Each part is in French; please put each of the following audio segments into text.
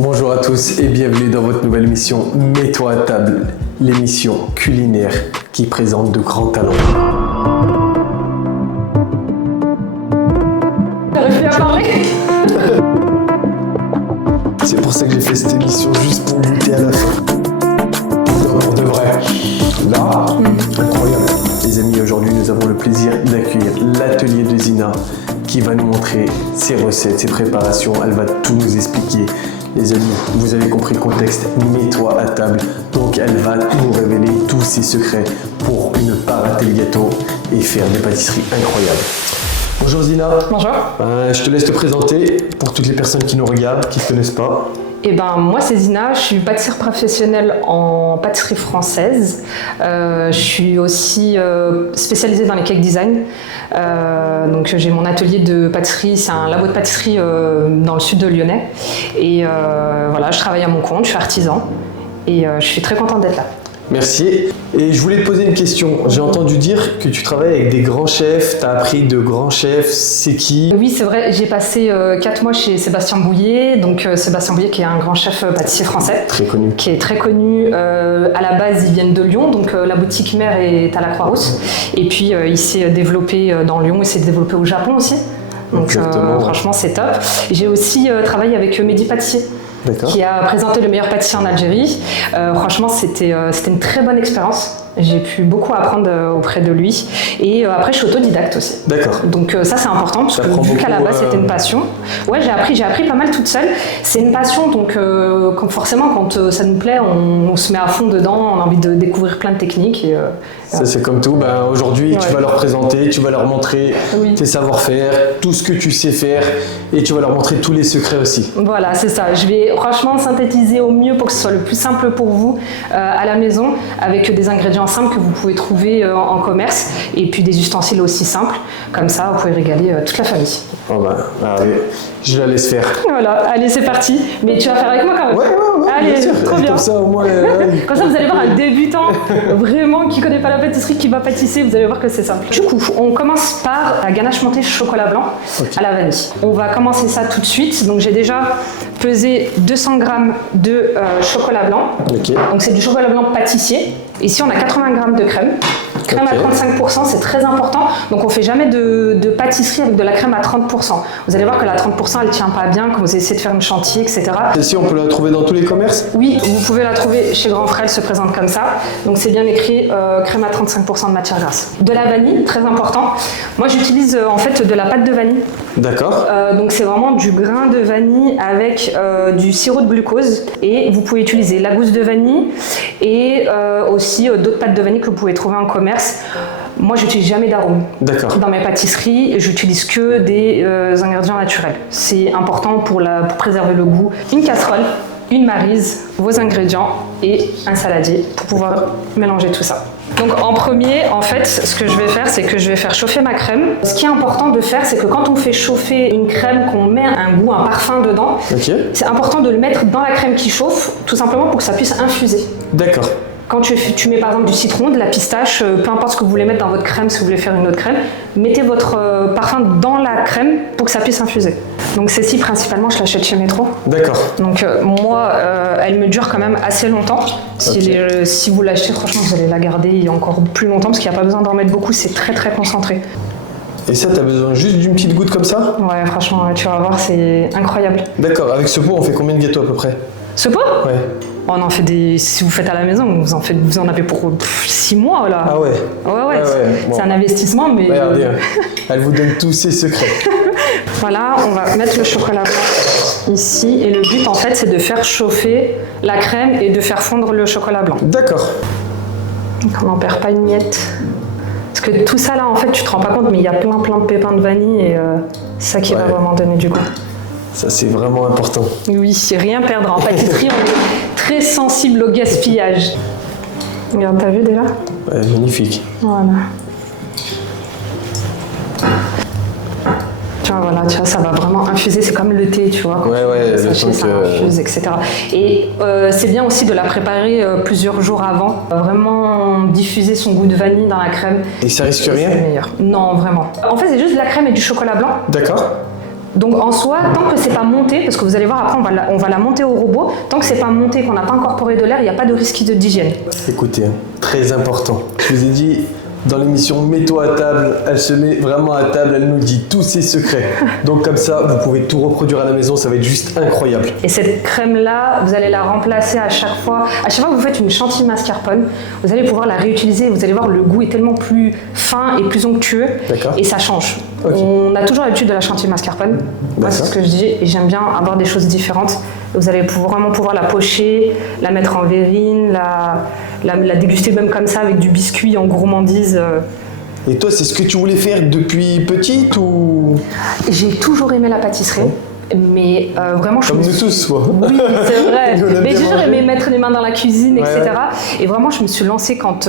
Bonjour à tous et bienvenue dans votre nouvelle émission Mets-toi à table, l'émission culinaire qui présente de grands talents. T'aurais pu à parler. C'est pour ça que j'ai fait cette émission, juste pour goûter à la fin. Pour de vrai. Là, incroyable. Les amis, aujourd'hui nous avons le plaisir d'accueillir l'atelier de Zina qui va nous montrer ses recettes, ses préparations. Elle va tout nous expliquer. Les amis, vous avez compris le contexte, mets-toi à table. Donc elle va nous révéler tous ses secrets pour ne pas rater le gâteau et faire des pâtisseries incroyables. Bonjour Zina. Bonjour. Je te laisse te présenter pour toutes les personnes qui nous regardent, qui ne te connaissent pas. Eh ben, moi c'est Zina, je suis pâtissière professionnelle en pâtisserie française. Je suis aussi spécialisée dans les cake design. Donc j'ai mon atelier de pâtisserie, c'est un labo de pâtisserie dans le sud de Lyonnais. Et voilà, je travaille à mon compte, je suis artisan et je suis très contente d'être là. Merci. Et je voulais te poser une question. J'ai entendu dire que tu travailles avec des grands chefs, tu as appris de grands chefs, c'est qui? Oui, c'est vrai, j'ai passé 4 mois chez Sébastien Bouillet. Donc Sébastien Bouillet qui est un grand chef pâtissier français. Très connu. Qui est très connu. À la base, ils viennent de Lyon, donc la boutique mère est à la Croix-Rousse. Et puis il s'est développé dans Lyon, il s'est développé au Japon aussi. Donc franchement, c'est top. J'ai aussi travaillé avec Mehdi Pâtissier, qui a présenté le meilleur pâtissier en Algérie. Franchement, c'était une très bonne expérience. J'ai pu beaucoup apprendre auprès de lui. Et après, je suis autodidacte aussi. D'accord. Donc ça, c'est important, parce que vu qu'à la base, c'était une passion. Ouais, j'ai appris pas mal toute seule. C'est une passion, donc forcément, quand ça nous plaît, on se met à fond dedans. On a envie de découvrir plein de techniques. Et, ça, c'est comme tout. Aujourd'hui, tu vas leur présenter, tu vas leur montrer tes savoir-faire, tout ce que tu sais faire, et tu vas leur montrer tous les secrets aussi. Voilà, c'est ça. Je vais franchement synthétiser au mieux pour que ce soit le plus simple pour vous à la maison, avec des ingrédients simples que vous pouvez trouver en commerce, et puis des ustensiles aussi simples. Comme ça, vous pouvez régaler toute la famille. Allez, je la laisse faire. Voilà, allez, c'est parti. Mais tu vas faire avec moi quand même. Ouais, allez, bien sûr. trop bien. Comme ça, au moins, comme ça, vous allez voir un débutant vraiment qui connaît pas la pâtisserie, qui va pâtisser, vous allez voir que c'est simple. Du coup, on commence par la ganache montée chocolat blanc à la vanille. On va commencer ça tout de suite. Donc j'ai déjà pesé 200 g de chocolat blanc. Donc c'est du chocolat blanc pâtissier. Ici, on a 80 g de crème. Crème à 35%, c'est très important. Donc on fait jamais de pâtisserie avec de la crème à 30%. Vous allez voir que la 30%, elle tient pas bien quand vous essayez de faire une chantilly, etc. Celle-ci, on peut la trouver dans tous les commerces? Oui, vous pouvez la trouver chez Grand Frère, elle se présente comme ça. Donc c'est bien écrit crème à 35% de matière grasse. De la vanille, très important. Moi, j'utilise en fait de la pâte de vanille. D'accord. Donc c'est vraiment du grain de vanille avec du sirop de glucose. Et vous pouvez utiliser la gousse de vanille et aussi d'autres pâtes de vanille que vous pouvez trouver en commerce. Moi, j'utilise jamais d'arôme. Dans mes pâtisseries, j'utilise que des ingrédients naturels. C'est important pour préserver le goût. Une casserole, une maryse, vos ingrédients et un saladier pour pouvoir mélanger tout ça. Donc en premier, en fait, ce que je vais faire, c'est que je vais faire chauffer ma crème. Ce qui est important de faire, c'est que quand on fait chauffer une crème, qu'on met un goût, un parfum dedans, c'est important de le mettre dans la crème qui chauffe, tout simplement pour que ça puisse infuser. D'accord. Quand tu mets par exemple du citron, de la pistache, peu importe ce que vous voulez mettre dans votre crème, si vous voulez faire une autre crème, mettez votre parfum dans la crème pour que ça puisse infuser. Donc celle-ci, principalement, je l'achète chez Métro. D'accord. Donc moi, elle me dure quand même assez longtemps. Si vous l'achetez, franchement, vous allez la garder encore plus longtemps parce qu'il n'y a pas besoin d'en mettre beaucoup, c'est très très concentré. Et ça, t'as besoin juste d'une petite goutte comme ça? Ouais, franchement, tu vas voir, c'est incroyable. D'accord. Avec ce pot, on fait combien de gâteaux à peu près? Ce pot? Ouais. On en fait si vous faites à la maison, vous en avez pour 6 mois là. Ah ouais. Ouais. C'est un investissement, mais. Regardez, elle vous donne tous ses secrets. Voilà, on va mettre le chocolat blanc ici. Et le but en fait, c'est de faire chauffer la crème et de faire fondre le chocolat blanc. D'accord. Donc on n'en perd pas une miette. Parce que tout ça là, en fait, tu te rends pas compte, mais il y a plein de pépins de vanille et c'est ça qui va vraiment donner du goût. Ça, c'est vraiment important. Oui, rien perdre. En pâtisserie, on est très sensible au gaspillage. Regarde, t'as vu déjà? Ouais, magnifique. Voilà. Tu vois, ça va vraiment infuser. C'est comme le thé, tu vois. Ça infuse, etc. Et c'est bien aussi de la préparer plusieurs jours avant. Vraiment diffuser son goût de vanille dans la crème. Et ça risque rien? C'est meilleur. Non, vraiment. En fait, c'est juste de la crème et du chocolat blanc. D'accord. Donc en soi, tant que c'est pas monté, parce que vous allez voir après on va la monter au robot, tant que c'est pas monté, qu'on n'a pas incorporé de l'air, il n'y a pas de risque d'hygiène. Écoutez, très important. Je vous ai dit, dans l'émission Mets-toi à table, elle se met vraiment à table, elle nous dit tous ses secrets. Donc comme ça, vous pouvez tout reproduire à la maison, ça va être juste incroyable. Et cette crème-là, vous allez la remplacer à chaque fois. À chaque fois que vous faites une chantilly mascarpone, vous allez pouvoir la réutiliser. Vous allez voir, le goût est tellement plus fin et plus onctueux. D'accord. Et ça change. Okay. On a toujours l'habitude de la chantilly mascarpone. Moi, c'est ce que je dis. Et j'aime bien avoir des choses différentes. Vous allez vraiment pouvoir la pocher, la mettre en verrine, la déguster même comme ça avec du biscuit en gourmandise. Et toi, c'est ce que tu voulais faire depuis petite ou... J'ai toujours aimé la pâtisserie. Mais vraiment, comme nous tous, quoi. Oui, c'est vrai. Mais j'ai toujours aimé mettre les mains dans la cuisine, etc. Ouais. Et vraiment, je me suis lancée quand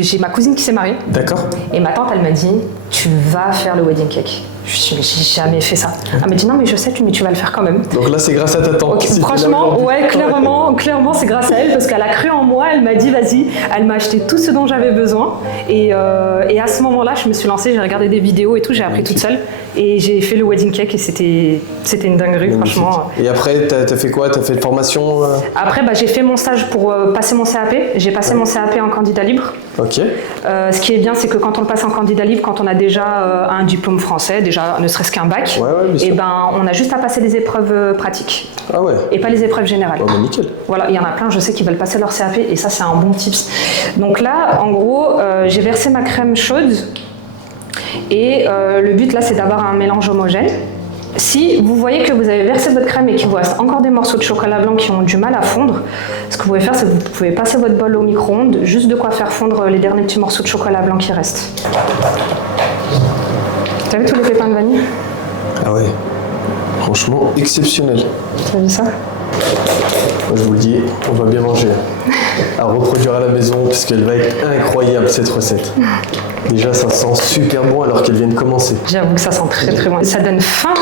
j'ai ma cousine qui s'est mariée. D'accord. Et ma tante, elle m'a dit, tu vas faire le wedding cake. Je me suis dit, mais j'ai jamais fait ça. Elle m'a dit, non, mais je sais, mais tu vas le faire quand même. Donc là, c'est grâce à ta tante. Okay. Franchement, ouais, clairement, c'est grâce à elle, parce qu'elle a cru en moi, elle m'a dit, vas-y. Elle m'a acheté tout ce dont j'avais besoin. Et à ce moment-là, je me suis lancée, j'ai regardé des vidéos et tout, j'ai appris toute seule. Et j'ai fait le wedding cake et c'était une dinguerie, franchement. Et après, t'as fait quoi? T'as fait une formation Après, j'ai fait mon stage pour passer mon CAP. J'ai passé mon CAP en candidat libre. Ok. Ce qui est bien, c'est que quand on le passe en candidat libre, quand on a déjà un diplôme français, déjà ne serait-ce qu'un bac, et on a juste à passer des épreuves pratiques. Ah ouais. Et pas les épreuves générales. Oh, nickel. Voilà, il y en a plein, je sais, qui veulent passer leur CAP, et ça, c'est un bon tips. Donc là, en gros, j'ai versé ma crème chaude. Et le but là, c'est d'avoir un mélange homogène. Si vous voyez que vous avez versé votre crème et qu'il vous reste encore des morceaux de chocolat blanc qui ont du mal à fondre, ce que vous pouvez faire, c'est que vous pouvez passer votre bol au micro-ondes, juste de quoi faire fondre les derniers petits morceaux de chocolat blanc qui restent. T'as vu tous les pépins de vanille? Ah ouais, franchement exceptionnel. T'as vu ça? Moi, je vous le dis, on va bien manger. À reproduire à la maison, parce qu'elle va être incroyable cette recette. Déjà, ça sent super bon alors qu'elle vient de commencer. J'avoue que ça sent très très bon. Ça donne faim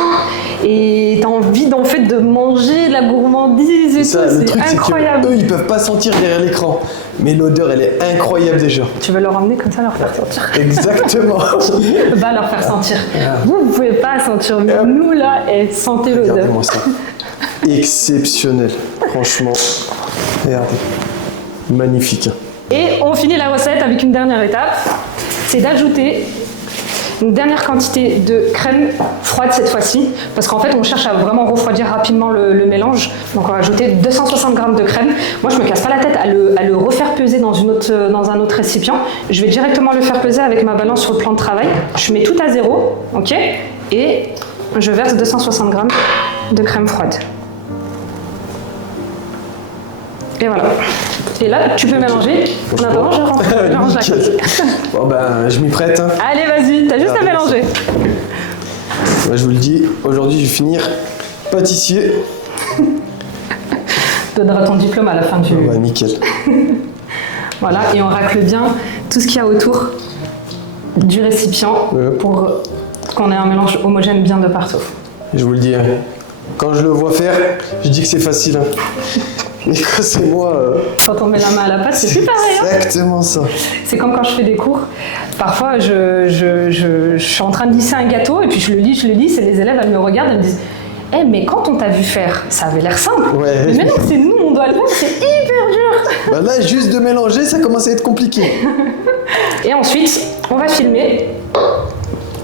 et t'as envie de manger de la gourmandise et ça, tout. Le truc, c'est incroyable. C'est qu'eux, ils peuvent pas sentir derrière l'écran. Mais l'odeur, elle est incroyable déjà. Tu veux leur emmener comme ça, leur faire sentir? Exactement. Va leur faire sentir. Vous pouvez pas sentir, mais nous là, sentez l'odeur. Regardez-moi ça. Exceptionnel. Franchement, regardez. Magnifique. Et on finit la recette avec une dernière étape, c'est d'ajouter une dernière quantité de crème froide cette fois-ci, parce qu'en fait on cherche à vraiment refroidir rapidement le mélange. Donc on va ajouter 260 g de crème. Moi je me casse pas la tête à le refaire peser dans un autre récipient. Je vais directement le faire peser avec ma balance sur le plan de travail. Je mets tout à zéro, ok, et je verse 260 g de crème froide. Et voilà. Et là, tu peux mélanger. En attendant, je range la coque. Bon ben, je m'y prête. Hein. Allez, vas-y, t'as juste à mélanger. Moi, je vous le dis, aujourd'hui, je vais finir pâtissier. Tu donneras ton diplôme à la fin du... Oh, bah, nickel. Voilà, et on racle bien tout ce qu'il y a autour du récipient pour qu'on ait un mélange homogène bien de partout. Je vous le dis, hein, quand je le vois faire, je dis que c'est facile. Hein. Mais quand c'est moi... Quand on met la main à la pâte, c'est plus pareil. Exactement ça. C'est comme quand je fais des cours. Parfois, je suis en train de lisser un gâteau et puis je le lis, et les élèves, elles me regardent, elles me disent « Eh, mais quand on t'a vu faire, ça avait l'air simple. Ouais. Mais maintenant que c'est nous, on doit le faire, c'est hyper dur. » Bah là, juste de mélanger, ça commence à être compliqué. Et ensuite, on va filmer.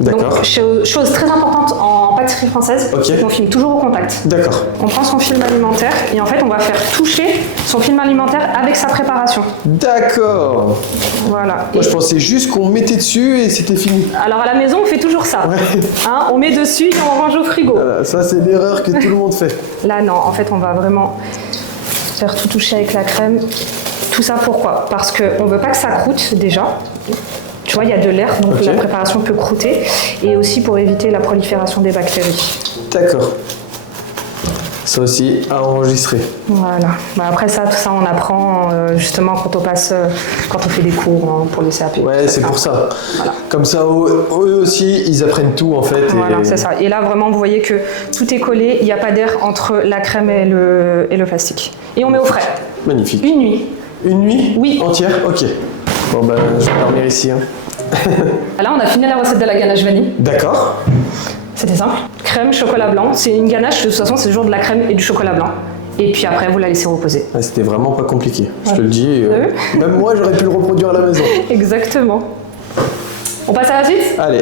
D'accord. Donc, chose très importante en pâtisserie française, on filme toujours au contact. D'accord. On prend son film alimentaire et en fait, on va faire toucher son film alimentaire avec sa préparation. D'accord. Voilà. Moi, je pensais juste qu'on mettait dessus et c'était fini. Alors, à la maison, on fait toujours ça. Ouais. Hein, on met dessus et on range au frigo. Voilà, ça, c'est l'erreur que tout le monde fait. Là, non. En fait, on va vraiment faire tout toucher avec la crème. Tout ça, pourquoi? Parce qu'on ne veut pas que ça croûte, déjà. Tu vois, il y a de l'air, donc la préparation peut croûter. Et aussi pour éviter la prolifération des bactéries. D'accord. Ça aussi, à enregistrer. Voilà. Bah après ça, tout ça, on apprend justement quand on fait des cours hein, pour les CAP. Ouais, c'est pour ça. Voilà. Comme ça, eux aussi, ils apprennent tout en fait. Voilà, c'est ça. Et là, vraiment, vous voyez que tout est collé, il n'y a pas d'air entre la crème et le plastique. Et on met au frais. Magnifique. Une nuit. Une nuit? Oui. Entière? Ok. Bon ben, je vais dormir ici. Hein. Là, on a fini la recette de la ganache vanille. D'accord. C'était simple. Crème, chocolat blanc. C'est une ganache, de toute façon, c'est toujours de la crème et du chocolat blanc. Et puis après, vous la laissez reposer. Ah, c'était vraiment pas compliqué, je te le dis. Oui. Même moi, j'aurais pu le reproduire à la maison. Exactement. On passe à la suite? Allez.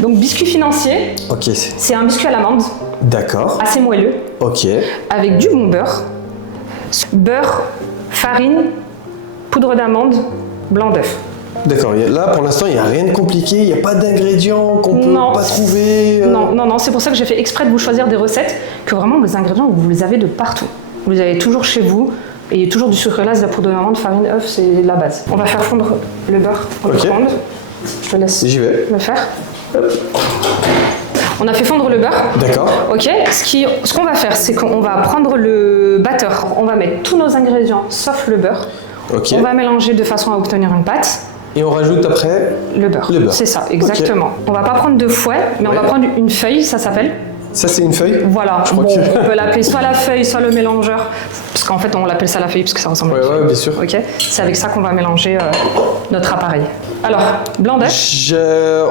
Donc, biscuit financier. Ok. C'est un biscuit à l'amande, D'accord. assez moelleux, Ok. avec du bon beurre. Beurre, farine, poudre d'amande, blanc d'œuf. D'accord. Là, pour l'instant, il n'y a rien de compliqué. Il n'y a pas d'ingrédients qu'on peut Non. pas trouver. Non, c'est pour ça que j'ai fait exprès de vous choisir des recettes que vraiment les ingrédients, vous les avez de partout. Vous les avez toujours chez vous. Et il y a toujours du sucre glace, de la poudre d'amande, farine, œuf, c'est la base. On va faire fondre le beurre au micro-ondes. Je te laisse J'y vais. le faire. On a fait fondre le beurre. D'accord. Ok. Ce qu'on va faire, c'est qu'on va prendre le batteur. On va mettre tous nos ingrédients sauf le beurre. Ok. On va mélanger de façon à obtenir une pâte. Et on rajoute après Le beurre. Le beurre. C'est ça, exactement. On va pas prendre de fouet, mais on va prendre une feuille, ça s'appelle. Ça, c'est une feuille. Voilà. Je crois Bon, que- on peut l'appeler soit la feuille, soit le mélangeur. Parce qu'en fait, on l'appelle ça la feuille parce que ça ressemble à une feuille. Ouais, bien sûr. Ok. C'est avec ça qu'on va mélanger notre appareil. Alors, blanc d'œuf.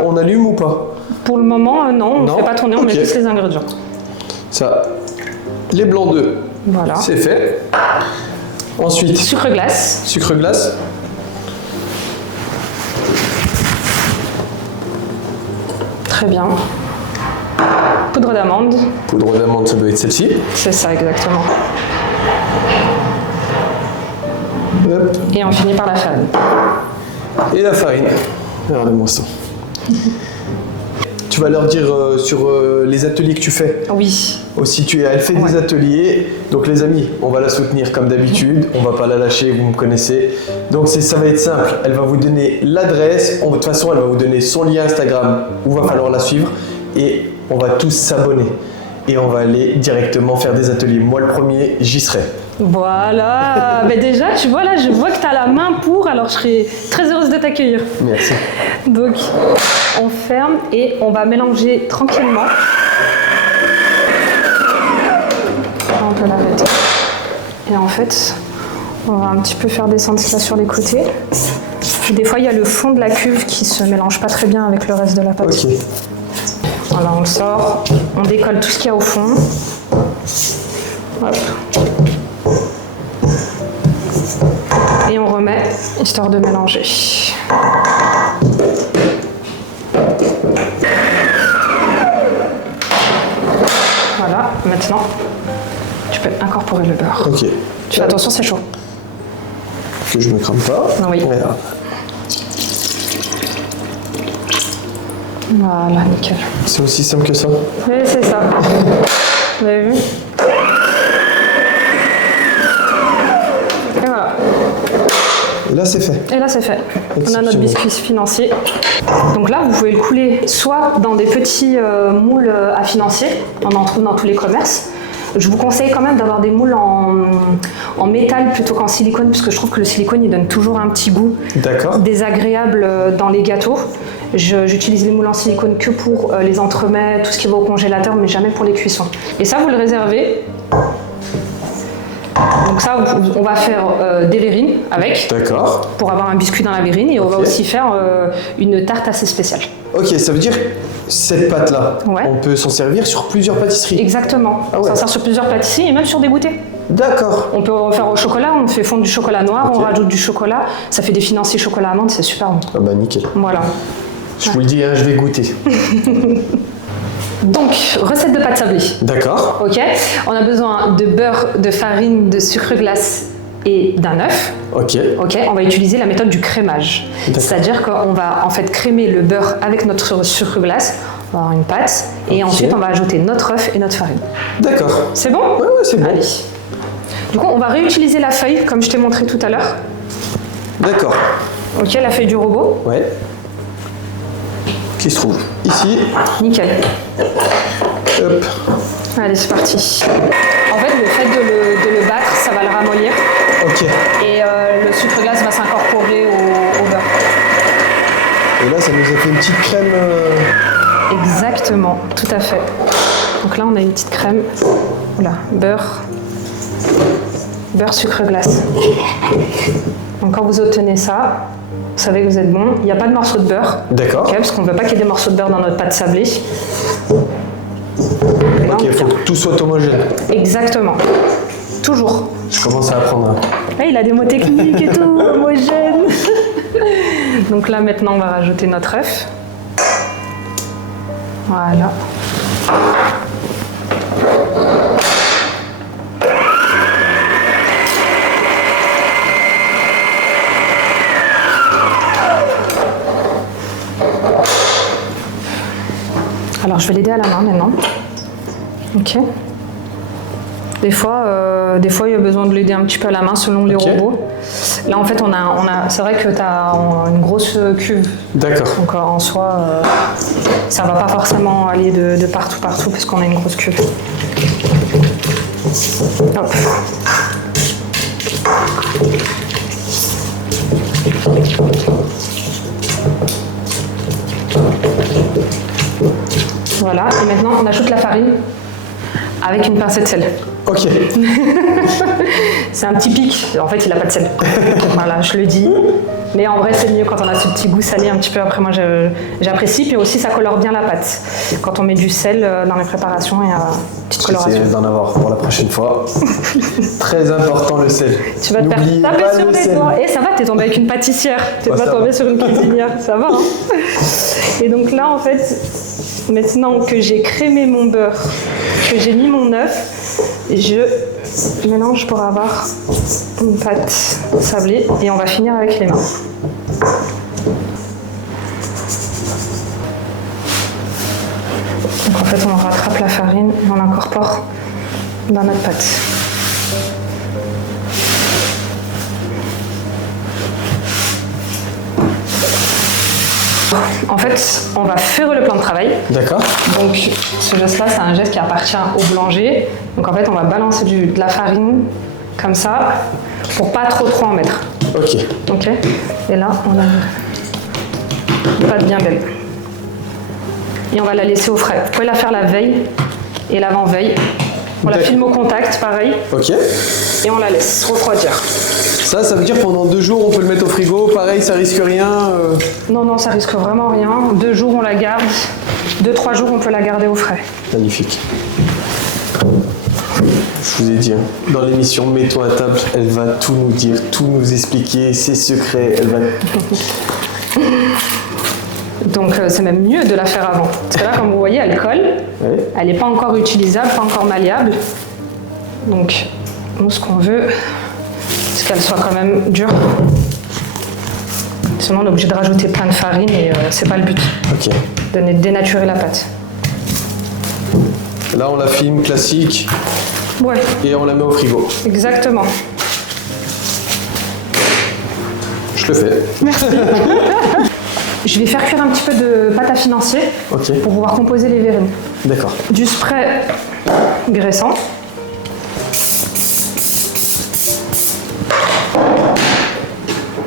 On allume ou pas? Pour le moment, non, on ne Non. fait pas tourner, on Ok. met juste les ingrédients. Ça. Les blancs d'œufs. Voilà. C'est fait. Ensuite, Sucre glace. sucre glace. Très bien. Poudre d'amande. Poudre d'amande, ça doit être celle-ci. C'est ça, exactement. Hop. Et on finit par la farine. Et la farine. Regardez-moi ça. Tu vas leur dire sur les ateliers que tu fais. Oui. Aussi, elle fait des ateliers. Donc les amis, on va la soutenir comme d'habitude. On va pas la lâcher, vous me connaissez. Donc ça va être simple. Elle va vous donner l'adresse. De toute façon, elle va vous donner son lien Instagram où va falloir la suivre. Et on va tous s'abonner. Et on va aller directement faire des ateliers. Moi, le premier, j'y serai. Voilà. Mais déjà, tu vois là, je vois que tu as la main pour, alors je serais très heureuse de t'accueillir. Merci. Donc, on ferme et on va mélanger tranquillement. On peut l'arrêter. Et en fait, on va un petit peu faire descendre ça sur les côtés. Puis des fois, il y a le fond de la cuve qui se mélange pas très bien avec le reste de la pâte. Ok. Voilà, on le sort, on décolle tout ce qu'il y a au fond. Hop. Et on remet, histoire de mélanger. Voilà, maintenant, tu peux incorporer le beurre. Ok. Tu fais attention, c'est chaud. Que je me crame pas. Oui. Voilà. Voilà, nickel. C'est aussi simple que ça. Oui, c'est ça. Vous avez vu? Et voilà. Et là, c'est fait. Et là, c'est fait. On a notre Exceptionnel. biscuit financier. Donc là, vous pouvez le couler soit dans des petits moules à financier, on en trouve dans tous les commerces. Je vous conseille quand même d'avoir des moules en métal plutôt qu'en silicone, parce que je trouve que le silicone, il donne toujours un petit goût D'accord. désagréable dans les gâteaux. J'utilise les moules en silicone que pour les entremets, tout ce qui va au congélateur, mais jamais pour les cuissons. Et ça, vous le réservez. Donc ça, on va faire des verrines avec, D'accord. pour avoir un biscuit dans la verrine, et on va Ok. aussi faire une tarte assez spéciale. Ok, ça veut dire cette pâte-là, Ouais. on peut s'en servir sur plusieurs pâtisseries. Exactement. Ah ouais. Ça sert sur plusieurs pâtisseries et même sur des goûters. D'accord. On peut en faire au chocolat, on fait fondre du chocolat noir, Ok. on rajoute du chocolat, ça fait des financiers chocolat amande, c'est super bon. Ah bah nickel. Voilà. Je vous le dis, hein, je vais goûter. Donc, recette de pâte sablée. D'accord. Ok, on a besoin de beurre, de farine, de sucre glace et d'un œuf. Ok. Ok, on va utiliser la méthode du crémage. D'accord. C'est-à-dire qu'on va en fait crémer le beurre avec notre sucre glace, on va avoir une pâte, et Ok. ensuite on va ajouter notre œuf et notre farine. D'accord. C'est bon? Ouais, c'est bon. Allez. Du coup, on va réutiliser la feuille comme je t'ai montré tout à l'heure. D'accord. Ok, la feuille du robot. Ouais. Qui se trouve ici. Nickel. Hop. Allez, c'est parti. En fait, le fait de le battre, ça va le ramollir. Ok. Et le sucre glace va s'incorporer au beurre. Et là, ça nous a fait une petite crème. Exactement, tout à fait. Donc là, on a une petite crème. Voilà, beurre, sucre glace. Donc quand vous obtenez ça, vous savez que vous êtes bon. Il n'y a pas de morceau de beurre, D'accord. ok, parce qu'on ne veut pas qu'il y ait des morceaux de beurre dans notre pâte sablée. faut que tout soit homogène. Exactement. Toujours. Je commence à apprendre. Là, il a des mots techniques et tout, homogène. Donc là, maintenant, on va rajouter notre œuf. Voilà. Alors, je vais l'aider à la main maintenant. Ok. Des fois, il y a besoin de l'aider un petit peu à la main selon les robots. Là, en fait, c'est vrai que tu as une grosse cuve. D'accord. Donc, en soi, ça va pas forcément aller de partout, parce qu'on a une grosse cuve. Hop. Voilà, et maintenant, on ajoute la farine avec une pincée de sel. Ok. C'est un petit pic. En fait, il n'a pas de sel. Voilà, je le dis. Mais en vrai, c'est mieux quand on a ce petit goût salé un petit peu. Après, moi, j'apprécie. Puis aussi, ça colore bien la pâte. Quand on met du sel dans les préparations, il y a une petite coloration. J'essaie d'en avoir pour la prochaine fois. Très important, le sel. Tu vas te faire taper sur les doigts. Et ça va, t'es tombé avec une pâtissière. T'es pas tombé sur une cuisinière. Ça va, hein. Et donc là, en fait, maintenant que j'ai crémé mon beurre, que j'ai mis mon œuf, je mélange pour avoir une pâte sablée et on va finir avec les mains. Donc en fait, on rattrape la farine et on l'incorpore dans notre pâte. En fait, on va faire le plan de travail. D'accord. Donc, ce geste-là, c'est un geste qui appartient au boulanger. Donc, en fait, on va balancer de la farine, comme ça, pour pas trop en mettre. Ok. Ok. Et là, on a une pâte bien belle. Et on va la laisser au frais. Vous pouvez la faire la veille et l'avant-veille. On la filme au contact, pareil. Ok. Et on la laisse refroidir. Ça veut dire pendant 2 jours, on peut le mettre au frigo. Pareil, ça risque rien. Non, ça risque vraiment rien. 2 jours, on la garde. 2-3 jours, on peut la garder au frais. Magnifique. Je vous ai dit, hein, dans l'émission Mets-toi à table, elle va tout nous dire, tout nous expliquer, ses secrets. Elle va... Donc c'est même mieux de la faire avant. Parce que là, comme vous voyez, elle colle. Oui. Elle n'est pas encore utilisable, pas encore malléable. Donc, nous, ce qu'on veut, c'est qu'elle soit quand même dure. Sinon, on est obligé de rajouter plein de farine et c'est pas le but. Ok. De dénaturer la pâte. Là, on la filme classique. Ouais. Et on la met au frigo. Exactement. Je le fais. Merci. Je vais faire cuire un petit peu de pâte à financier pour pouvoir composer les verrines. D'accord. Du spray graissant.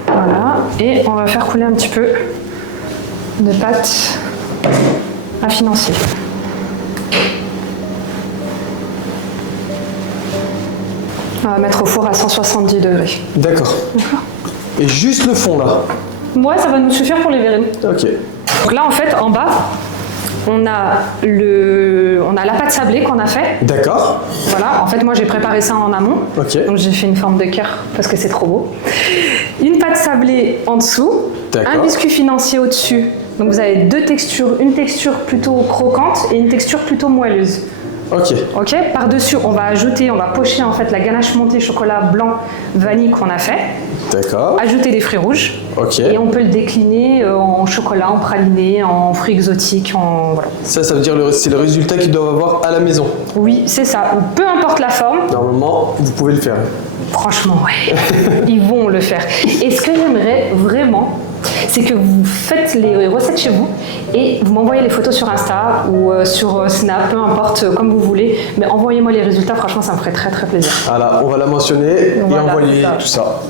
Voilà. Et on va faire couler un petit peu de pâte à financier. On va mettre au four à 170 degrés. D'accord. Et juste le fond là. Ouais, ça va nous suffire pour les verrines. Ok. Donc là, en fait, en bas, on a la pâte sablée qu'on a fait. D'accord. Voilà, en fait, moi, j'ai préparé ça en amont. Ok. Donc, j'ai fait une forme de cœur parce que c'est trop beau. Une pâte sablée en dessous, un biscuit financier au-dessus. Donc, vous avez 2 textures, une texture plutôt croquante et une texture plutôt moelleuse. Ok. Ok. Par-dessus, on va pocher en fait la ganache montée chocolat blanc vanille qu'on a fait. D'accord. Ajouter des fruits rouges. Ok. Et on peut le décliner en chocolat, en praliné, en fruits exotiques, voilà. Ça veut dire c'est le résultat qu'ils doivent avoir à la maison. Oui, c'est ça. Peu importe la forme. Normalement, vous pouvez le faire. Franchement, ouais. Ils vont le faire. Et ce que j'aimerais vraiment, c'est que vous faites les recettes chez vous et vous m'envoyez les photos sur Insta ou sur Snap, peu importe, comme vous voulez. Mais envoyez-moi les résultats, franchement, ça me ferait très très plaisir. Voilà, on va la mentionner et envoyer tout ça.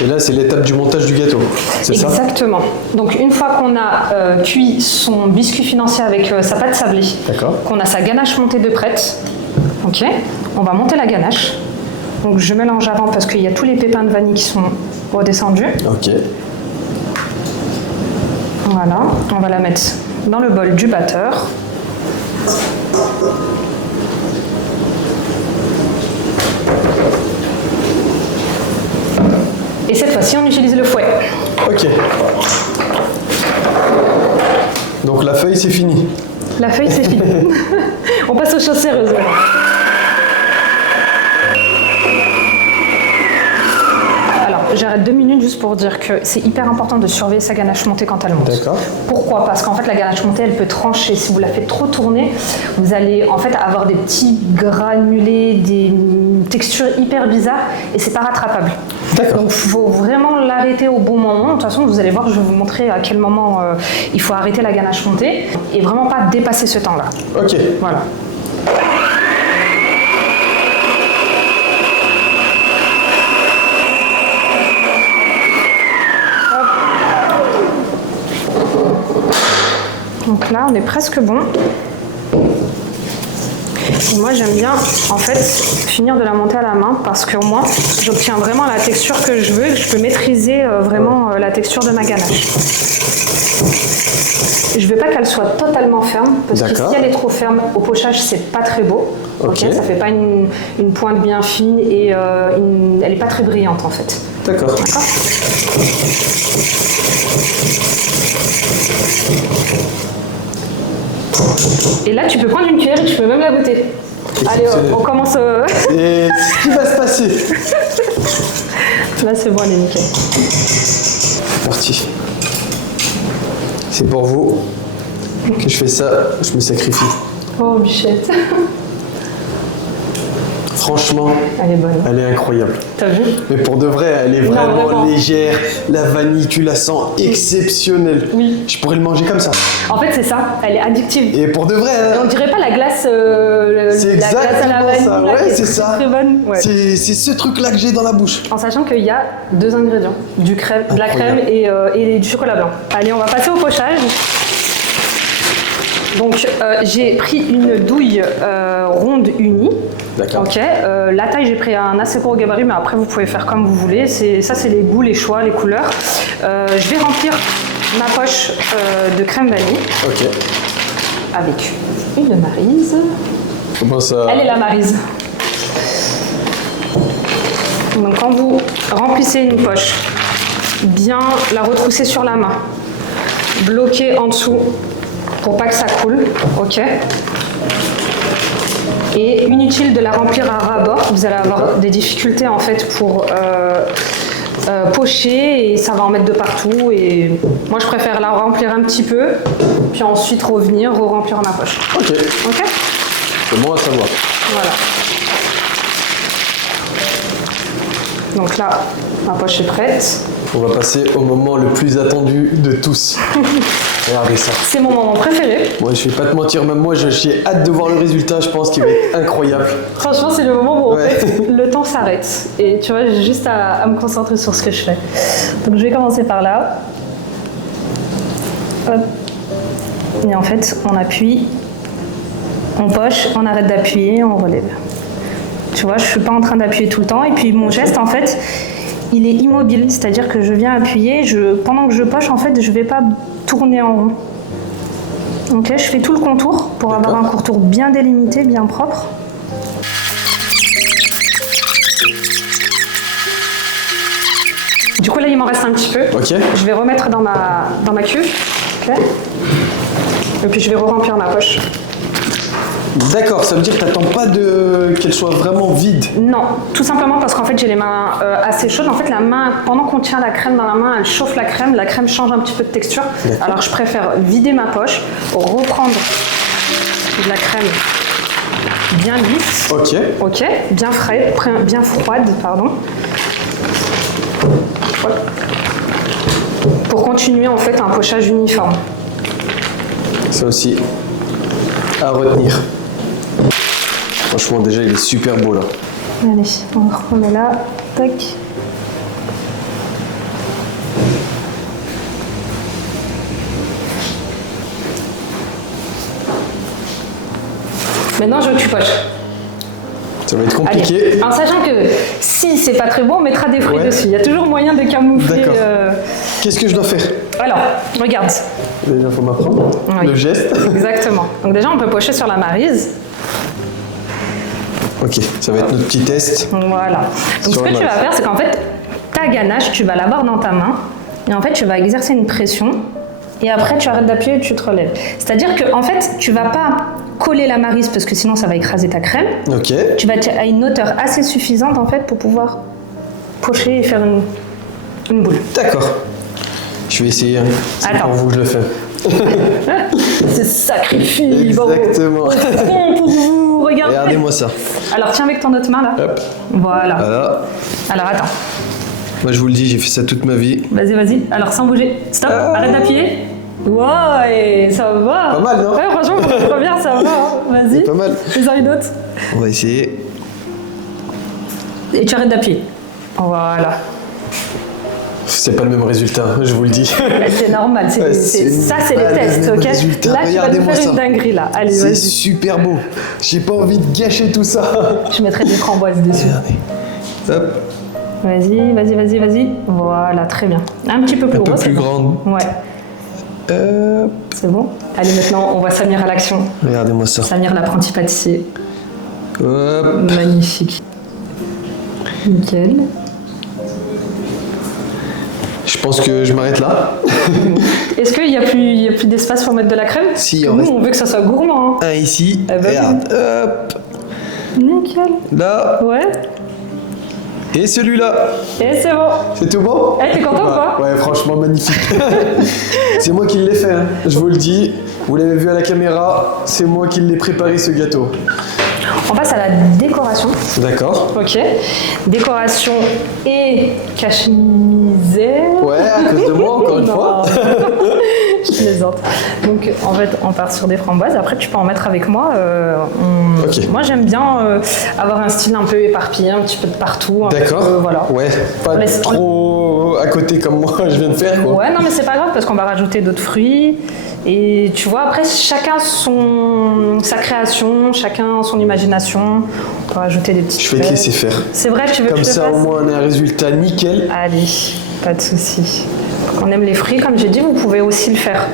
Et là, c'est l'étape du montage du gâteau, c'est ça? Exactement. Donc, une fois qu'on a cuit son biscuit financier avec sa pâte sablée, qu'on a sa ganache montée de prête, ok, on va monter la ganache. Donc, je mélange avant parce qu'il y a tous les pépins de vanille qui sont redescendus. Ok. Voilà, on va la mettre dans le bol du batteur. Et cette fois-ci, on utilise le fouet. Ok. Donc la feuille, c'est fini. La feuille, c'est fini. On passe aux choses sérieuses. Alors, j'arrête 2 minutes juste pour dire que c'est hyper important de surveiller sa ganache montée quand elle monte. D'accord. Pourquoi? Parce qu'en fait, la ganache montée, elle peut trancher. Si vous la faites trop tourner, vous allez en fait avoir des petits granulés, des textures hyper bizarres et c'est pas rattrapable. D'accord. Donc, il faut vraiment l'arrêter au bon moment. De toute façon, vous allez voir, je vais vous montrer à quel moment il faut arrêter la ganache montée et vraiment pas dépasser ce temps-là. Ok. Voilà. Donc là, on est presque bon. Et moi, j'aime bien, en fait, finir de la monter à la main parce que moi, j'obtiens vraiment la texture que je veux et que je peux maîtriser vraiment la texture de ma ganache. Je veux pas qu'elle soit totalement ferme parce que si elle est trop ferme, au pochage, c'est pas très beau. Okay. Ça fait pas une pointe bien fine et elle est pas très brillante en fait. D'accord. Et là, tu peux prendre une cuillère et tu peux même la goûter. Allez, on commence. Et ce qui va se passer. Là, c'est bon, elle est nickel. Parti. C'est pour vous que je fais ça, je me sacrifie. Oh, bichette. Franchement, elle est bonne. Elle est incroyable. T'as vu? Mais pour de vrai, elle est vraiment légère. La vanille, tu la sens exceptionnelle. Oui. Je pourrais le manger comme ça. En fait, c'est ça. Elle est addictive. Et pour de vrai, on dirait pas la glace. C'est exactement glace à la vanille, ça. Ouais, c'est ça. Très bonne. Ouais. C'est ce truc-là que j'ai dans la bouche. En sachant qu'il y a 2 ingrédients, de la crème et du chocolat blanc. Allez, on va passer au pochage. Donc, j'ai pris une douille ronde unie. D'accord. Ok. La taille, j'ai pris un assez gros gabarit, mais après, vous pouvez faire comme vous voulez. Ça, c'est les goûts, les choix, les couleurs. Je vais remplir ma poche de crème vanille. Ok. Avec une maryse. Comment ça? Elle est la maryse. Donc, quand vous remplissez une poche, bien la retrousser sur la main. Bloquer en dessous pour pas que ça coule, ok. Et inutile de la remplir à ras-bord, vous allez avoir des difficultés en fait pour pocher et ça va en mettre de partout. Et moi je préfère la remplir un petit peu, puis ensuite revenir, re-remplir ma poche. Ok. Ok. C'est bon à savoir. Voilà. Donc là, ma poche est prête. On va passer au moment le plus attendu de tous. Regardez ça. C'est mon moment préféré. Moi, je vais pas te mentir, même moi, j'ai hâte de voir le résultat. Je pense qu'il va être incroyable. Franchement, c'est le moment où en fait, le temps s'arrête. Et tu vois, j'ai juste à me concentrer sur ce que je fais. Donc, je vais commencer par là. Hop. Et en fait, on appuie, on poche, on arrête d'appuyer, on relève. Tu vois, je suis pas en train d'appuyer tout le temps. Et puis, mon geste, en fait, il est immobile. C'est-à-dire que je viens appuyer. Pendant que je poche, en fait, je vais pas tourner en rond. Ok, je fais tout le contour pour avoir un contour bien délimité, bien propre. Du coup là il m'en reste un petit peu. Ok. Je vais remettre dans ma cuve. Ok. Et puis je vais re-remplir ma poche. D'accord, ça veut dire que t'attends pas qu'elle soit vraiment vide? Non, tout simplement parce qu'en fait j'ai les mains assez chaudes. En fait la main, pendant qu'on tient la crème dans la main, elle chauffe la crème change un petit peu de texture. Alors je préfère vider ma poche, reprendre de la crème bien lisse. Ok. Ok, bien frais, bien froide, pardon. Voilà. Pour continuer en fait un pochage uniforme. Ça aussi à retenir. Franchement, déjà, il est super beau là. Allez, on remet là. Tac. Maintenant, je veux que tu poches. Ça va être compliqué. Allez. En sachant que si c'est pas très beau, on mettra des fruits dessus. Il y a toujours moyen de camoufler. Qu'est-ce que je dois faire? Alors, regarde. Déjà, il faut m'apprendre le geste. Exactement. Donc déjà, on peut pocher sur la maryse. Ok, ça va être notre petit test. Voilà. Donc ce que tu vas faire, c'est qu'en fait, ta ganache, tu vas l'avoir dans ta main et en fait tu vas exercer une pression et après tu arrêtes d'appuyer et tu te relèves. C'est-à-dire que en fait tu vas pas coller la maryse parce que sinon ça va écraser ta crème. Ok. Tu vas être à une hauteur assez suffisante en fait pour pouvoir pocher et faire une boule. D'accord. Je vais essayer. C'est Attends. pour vous que je le fais. C'est sacrifié. Exactement. Pour vous, regardez. Regardez-moi ça. Alors tiens avec ton autre main là. Hop. Voilà. Voilà. Alors attends. Moi, je vous le dis, j'ai fait ça toute ma vie. Vas-y. Alors sans bouger. Stop. Arrête d'appuyer. Ouais, ça va. Pas mal, non? Ouais, franchement, pas bien, ça va. Vas-y. Pas mal. Fais-en une autre. On va essayer. Et tu arrêtes d'appuyer. Voilà. C'est pas le même résultat, je vous le dis. C'est normal. Ça, c'est les tests, ok? Résultat. Là, tu vas nous Regardez-moi faire ça. une dinguerie, là. Allez, C'est vas-y. super beau. J'ai pas envie de gâcher tout ça. Je mettrai des framboises dessus. Hop. Vas-y. Voilà, très bien. Un petit peu plus Un peu gros. plus c'est bon. grande. Ouais, Hop. c'est bon. Allez, maintenant, on voit Samir à l'action. Regardez-moi ça. Samir, l'apprenti pâtissier. Hop. Magnifique. Nickel. Je pense que je m'arrête là. Est-ce qu'il n'y a plus d'espace pour mettre de la crème? Si, Parce on que reste- nous, on veut que ça soit gourmand. Hein. Un ici. Eh ben, Regarde. Hop. Nickel. Là. Ouais. Et celui-là. Et c'est bon. C'est tout bon? Eh, t'es content ou pas? Ouais, franchement magnifique. C'est moi qui l'ai fait, hein. Je vous le dis. Vous l'avez vu à la caméra, c'est moi qui l'ai préparé ce gâteau. On passe à la décoration. D'accord. Ok. Décoration et cache-misère. Ouais, à cause de moi, encore une Non. fois. Je plaisante. Donc en fait, on part sur des framboises. Après, tu peux en mettre avec moi. Ok. Moi, j'aime bien avoir un style un peu éparpillé, un petit peu de partout. D'accord. Voilà. Ouais, pas laisse- trop à côté comme moi je viens de faire, quoi. Ouais, non, mais c'est pas grave parce qu'on va rajouter d'autres fruits. Et tu vois, après, chacun sa création, chacun son imagination. On peut rajouter des petites Je vais te fèves. laisser faire. C'est vrai, tu veux Comme que je le ça, au fasse? moins, on a un résultat nickel. Allez, pas de souci. On aime les fruits, comme j'ai dit, vous pouvez aussi le faire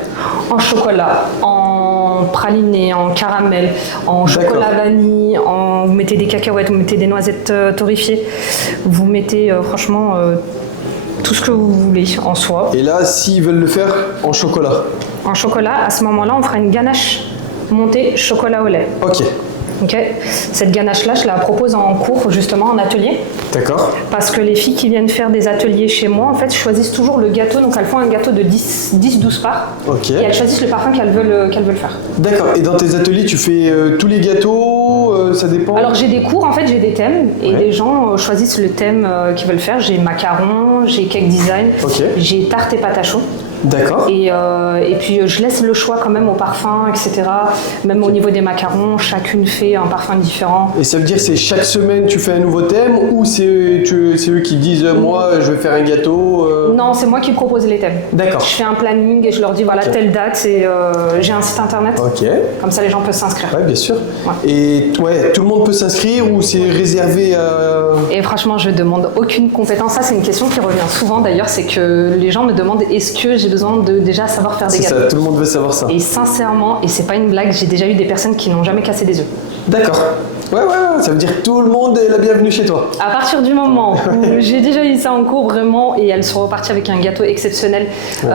en chocolat, en praliné, en caramel, en chocolat vanille, vous mettez des cacahuètes, vous mettez des noisettes torréfiées, vous mettez franchement tout ce que vous voulez en soi. Et là, s'ils veulent le faire en chocolat. En chocolat, à ce moment-là, on fera une ganache montée chocolat au lait. Ok, Ok. Cette ganache-là, je la propose en cours, justement, en atelier. d'accord. Parce que les filles qui viennent faire des ateliers chez moi, en fait, choisissent toujours le gâteau. Donc, elles font un gâteau de 10-12 parts. Ok. Et elles choisissent le parfum qu'elles veulent faire. D'accord. Et dans tes ateliers, tu fais tous les gâteaux, ça dépend? Alors, j'ai des cours, en fait, j'ai des thèmes. Et Ouais. les gens choisissent le thème qu'ils veulent faire. J'ai macaron, j'ai cake design, Ok. j'ai tarte et pâte à chaud. D'accord. Et puis je laisse le choix quand même au parfum, etc. Même au niveau des macarons, chacune fait un parfum différent. Et ça veut dire c'est chaque semaine tu fais un nouveau thème ou c'est eux qui disent moi je vais faire un gâteau Non, c'est moi qui propose les thèmes. D'accord. Je fais un planning et je leur dis voilà Ok. telle date et j'ai un site internet. Ok. Comme ça les gens peuvent s'inscrire. Ouais, bien sûr. Ouais. Et ouais, tout le monde peut s'inscrire ou c'est réservé à... Et franchement, je demande aucune compétence. Ça, c'est une question qui revient souvent d'ailleurs, c'est que les gens me demandent est-ce que j'ai besoin de déjà savoir faire des C'est gâteaux. ça, tout le monde veut savoir ça. Et sincèrement, et c'est pas une blague, j'ai déjà eu des personnes qui n'ont jamais cassé des œufs. D'accord. Ouais, ça veut dire que tout le monde est la bienvenue chez toi. À partir du moment où j'ai déjà eu ça en cours vraiment et elles sont reparties avec un gâteau exceptionnel, bien.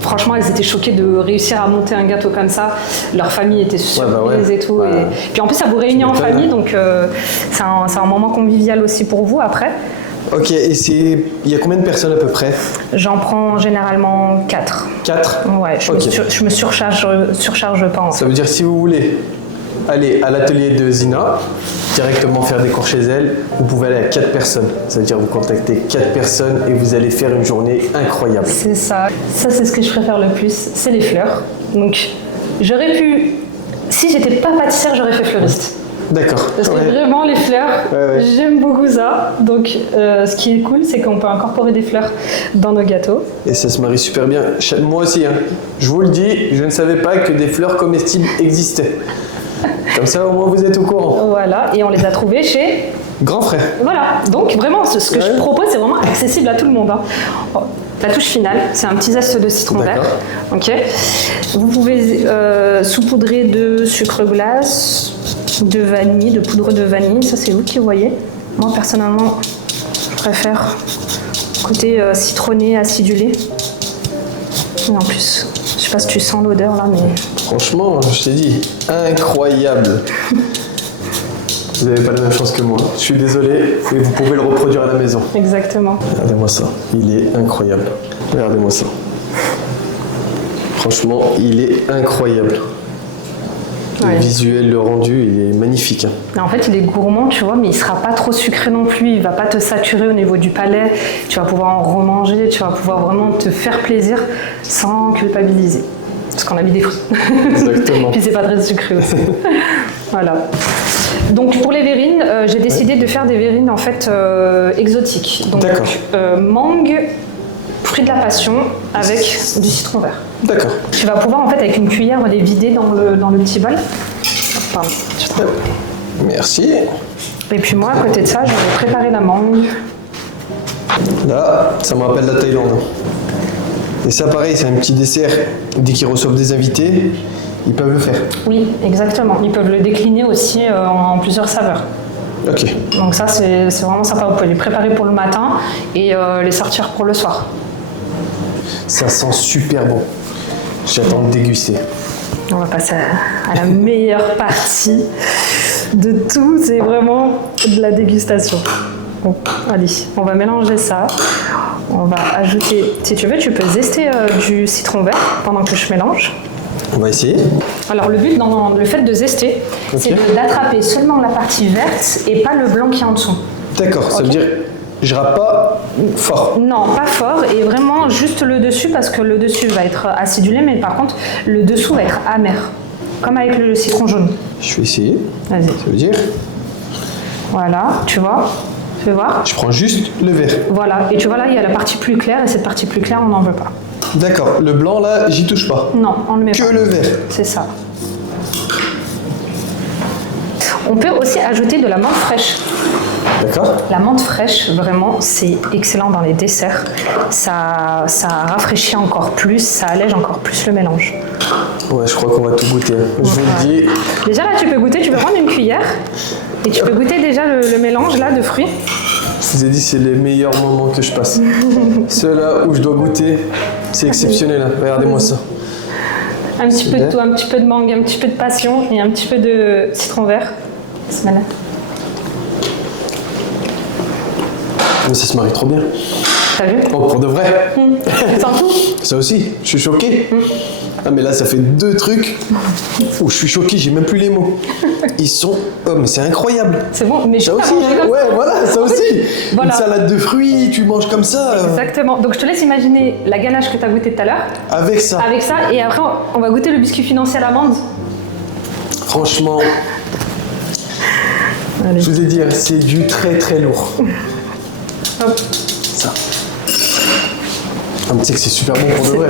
franchement elles étaient choquées de réussir à monter un gâteau comme ça. Leur famille était surprise ouais. et tout. Ouais. Et puis en plus ça vous réunit en m'étonnes. famille donc c'est un moment convivial aussi pour vous après. Ok, et il y a combien de personnes à peu près? J'en prends généralement 4. 4? Ouais, Ok. je me surcharge pas en fait. Ça veut dire si vous voulez aller à l'atelier de Zina, directement faire des cours chez elle, vous pouvez aller à 4 personnes. Ça veut dire vous contactez 4 personnes et vous allez faire une journée incroyable. C'est ça. Ça, c'est ce que je préfère le plus, c'est les fleurs. Donc, j'aurais pu... Si j'étais pas pâtissière, j'aurais fait fleuriste. D'accord. Parce que Ouais. vraiment, les fleurs, Ouais. j'aime beaucoup ça. Donc, ce qui est cool, c'est qu'on peut incorporer des fleurs dans nos gâteaux. Et ça se marie super bien. Moi aussi, hein. Je vous le dis, je ne savais pas que des fleurs comestibles existaient. Comme ça, au moins, vous êtes au courant. Voilà, et on les a trouvés chez... Grand frère. Voilà, donc vraiment, ce que je Ouais. propose, c'est vraiment accessible à tout le monde. Hein. Bon, la touche finale, c'est un petit zeste de citron vert. D'accord. Ok. Vous pouvez saupoudrer de sucre glace, de vanille, de poudre de vanille. Ça, c'est vous qui voyez. Moi, personnellement, Je préfère côté citronné, acidulé. Et en plus, je sais pas si tu sens l'odeur là, mais... Franchement, je t'ai dit, incroyable. Vous n'avez pas la même chance que moi. Je suis désolé, mais vous pouvez le reproduire à la maison. Exactement. Regardez-moi ça, il est incroyable. Regardez-moi ça. Franchement, il est incroyable. Ouais. Le visuel, le rendu, il est magnifique. En fait, il est gourmand, tu vois, mais il sera pas trop sucré non plus. Il va pas te saturer au niveau du palais. Tu vas pouvoir en remanger, tu vas pouvoir vraiment te faire plaisir sans culpabiliser. Parce qu'on a mis des fruits. Exactement. Puis c'est pas très sucré aussi. Voilà. Donc pour les verrines, j'ai décidé de faire des verrines en fait exotiques. Donc mangue, fruit de la passion avec du citron vert. D'accord. Tu vas pouvoir en fait avec une cuillère les vider dans le petit bol. Pardon. Merci. Et puis moi à côté de ça, je vais préparer la mangue. Là, ça me rappelle la Thaïlande. Et ça pareil, c'est un petit dessert. Dès qu'ils reçoivent des invités, ils peuvent le faire. Oui, exactement. Ils peuvent le décliner aussi en plusieurs saveurs. Ok. Donc ça, c'est vraiment sympa. Vous pouvez les préparer pour le matin et les sortir pour le soir. Ça sent super bon. J'attends de déguster. On va passer à la meilleure partie de tout. C'est vraiment de la dégustation. Bon, allez, on va mélanger ça. On va ajouter, si tu veux, tu peux zester du citron vert pendant que je mélange. On va essayer. Alors le but dans le fait de zester, c'est d'attraper seulement la partie verte et pas le blanc qui est en dessous. D'accord, ça veut dire je râpe pas fort. Non, pas fort et vraiment juste le dessus parce que le dessus va être acidulé, mais par contre le dessous va être amer, comme avec le citron jaune. Je vais essayer. Vas-y. Ça veut dire voilà, tu vois. Fais voir. je prends juste le vert. Voilà, et tu vois là, il y a la partie plus claire et cette partie plus claire, on n'en veut pas. D'accord, le blanc là, j'y touche pas. Non, on ne le met pas. Que le vert. C'est ça. On peut aussi ajouter de la menthe fraîche. D'accord. La menthe fraîche, vraiment, c'est excellent dans les desserts. Ça rafraîchit encore plus, ça allège encore plus le mélange. Ouais, je crois qu'on va tout goûter. Je vous le dis. Déjà là, tu peux goûter, tu peux prendre une cuillère et tu peux goûter déjà le mélange là de fruits. Je vous ai dit, c'est les meilleurs moments que je passe. Ceux-là où je dois goûter, c'est exceptionnel. Hein. Regardez-moi ça. Un petit peu de tout, un petit peu de mangue, un petit peu de passion et un petit peu de citron vert. Bismillah. Mais ça se marie trop bien. T'as vu? Oh, pour de vrai. Sans tout. Ça aussi, je suis choqué. Ah mais là, ça fait deux trucs où je suis choqué, j'ai même plus les mots. Ils sont... Oh mais c'est incroyable. C'est bon, mais Ça je aussi, manger comme ouais, ça. voilà, ça aussi. Voilà. Une salade de fruits, tu manges comme ça. Exactement. Donc je te laisse imaginer la ganache que tu as goûtée tout à l'heure. Avec ça. Avec ça, et après on va goûter le biscuit financier à l'amande. Franchement, Allez. je vous ai dit, hein, c'est du très très lourd. Hop. Ça. Ah, mais tu sais que c'est super bon pour de vrai.